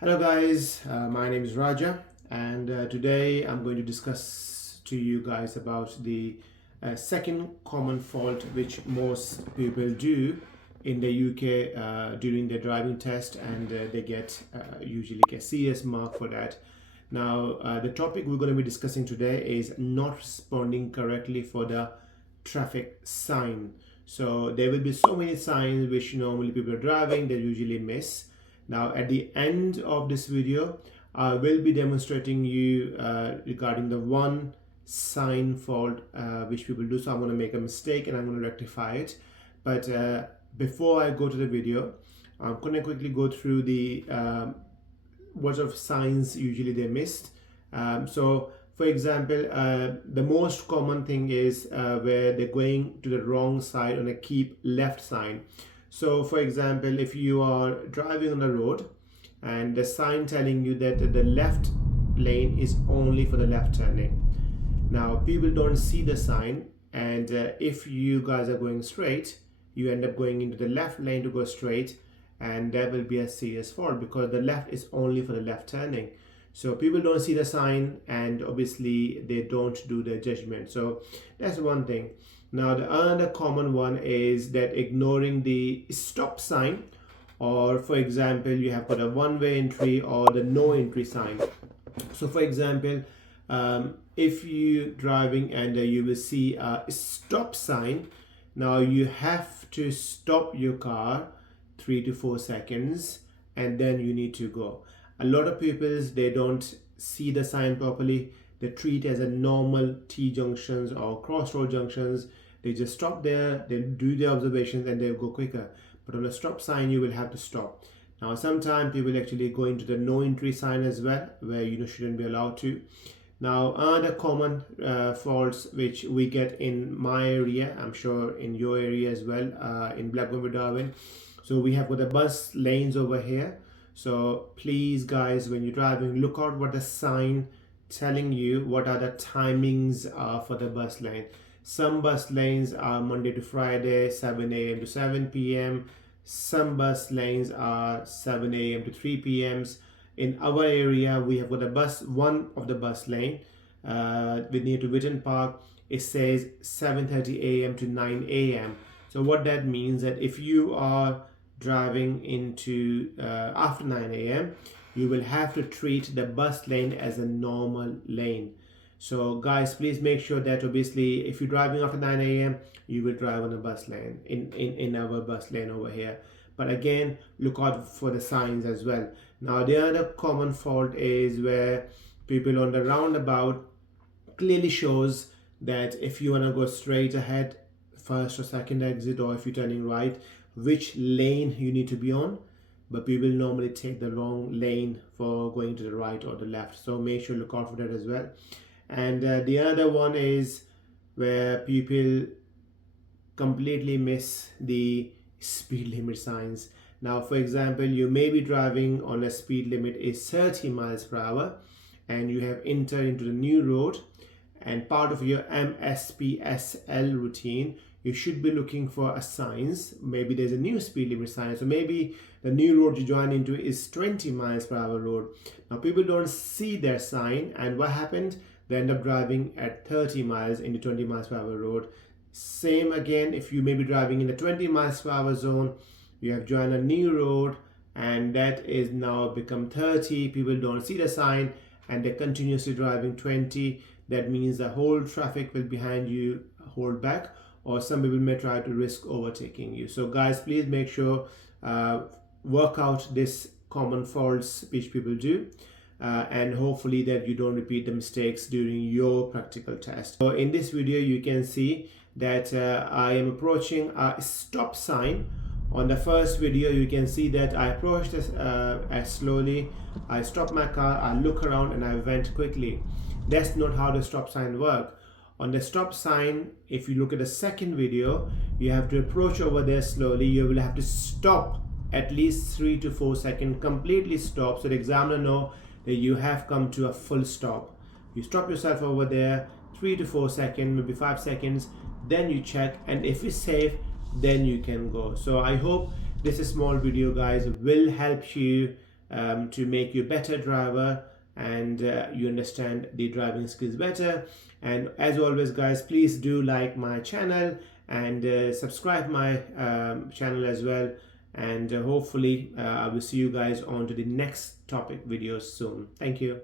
Hello guys, my name is Raja and today I'm going to discuss to you guys about the second common fault which most people do in the UK during their driving test, and they get usually get CS mark for that. Now the topic we're going to be discussing today is not responding correctly for the traffic sign. So there will be so many signs which normally people are driving they usually miss. Now at the end of this video, I will be demonstrating you regarding the one sign fault which people do. So I'm going to make a mistake and I'm going to rectify it. But before I go to the video, I'm going to quickly go through the what sort of signs usually they missed. So for example, the most common thing is where they're going to the wrong side on a keep left sign. So for example, if you are driving on the road and the sign telling you that the left lane is only for the left turning. Now people don't see the sign, and if you guys are going straight, you end up going into the left lane to go straight, and that will be a serious fault because the left is only for the left turning. So people don't see the sign and obviously they don't do their judgment. So that's one thing. Now the other common one is that ignoring the stop sign, or for example you have got a one-way entry or the no entry sign. So for example, if you driving and you will see a stop sign, now you have to stop your car 3 to 4 seconds and then you need to go. A lot of people, they don't see the sign properly. They treat as a normal T-junctions or crossroad junctions. They just stop there, they do their observations and they go quicker. But on a stop sign, you will have to stop. Now, sometimes people actually go into the no entry sign as well, where you shouldn't be allowed to. Now, other common faults which we get in my area, I'm sure in your area as well, in Blackburn, Darwin. So we have got the bus lanes over here. So please guys, when you're driving, look out what the sign telling you what are the timings for the bus lane. Some bus lanes are Monday to Friday 7 a.m. to 7 p.m. Some bus lanes are 7 a.m. to 3 p.m. In our area we have got a bus, one of the bus lane with near to Witten Park, it says 7:30 a.m. to 9 a.m. So what that means that if you are driving into after 9 a.m. you will have to treat the bus lane as a normal lane. So guys, please make sure that obviously if you're driving after 9 a.m. you will drive on a bus lane in our bus lane over here. But again, look out for the signs as well. Now the other common fault is where people on the roundabout clearly shows that if you want to go straight ahead, first or second exit, or if you're turning right, which lane you need to be on, but people normally take the wrong lane for going to the right or the left. So make sure look out for that as well. And the other one is where people completely miss the speed limit signs. Now for example, you may be driving on a speed limit is 30 miles per hour and you have entered into the new road, and part of your MSPSL routine you should be looking for a signs. Maybe there's a new speed limit sign, so maybe the new road you join into is 20 miles per hour road. Now people don't see their sign, and what happened, they end up driving at 30 miles into 20 miles per hour road. Same again, if you may be driving in the 20 miles per hour zone, you have joined a new road and that is now become 30. People don't see the sign and they're continuously driving 20. That means the whole traffic will behind you hold back, or some people may try to risk overtaking you. So guys, please make sure work out this common faults which people do, and hopefully that you don't repeat the mistakes during your practical test. So in this video you can see that I am approaching a stop sign. On the first video you can see that I approached this as slowly, I stopped my car, I look around and I went quickly. That's not how the stop sign work. On the stop sign, if you look at the second video, you have to approach over there slowly. You will have to stop at least 3 to 4 seconds, completely stop, so the examiner know that you have come to a full stop. You stop yourself over there 3 to 4 seconds, maybe 5 seconds, then you check, and if it's safe, then you can go. So I hope this small video guys will help you to make you a better driver, and you understand the driving skills better. And as always guys, please do like my channel and subscribe my channel as well, and hopefully I will see you guys on to the next topic videos soon. Thank you.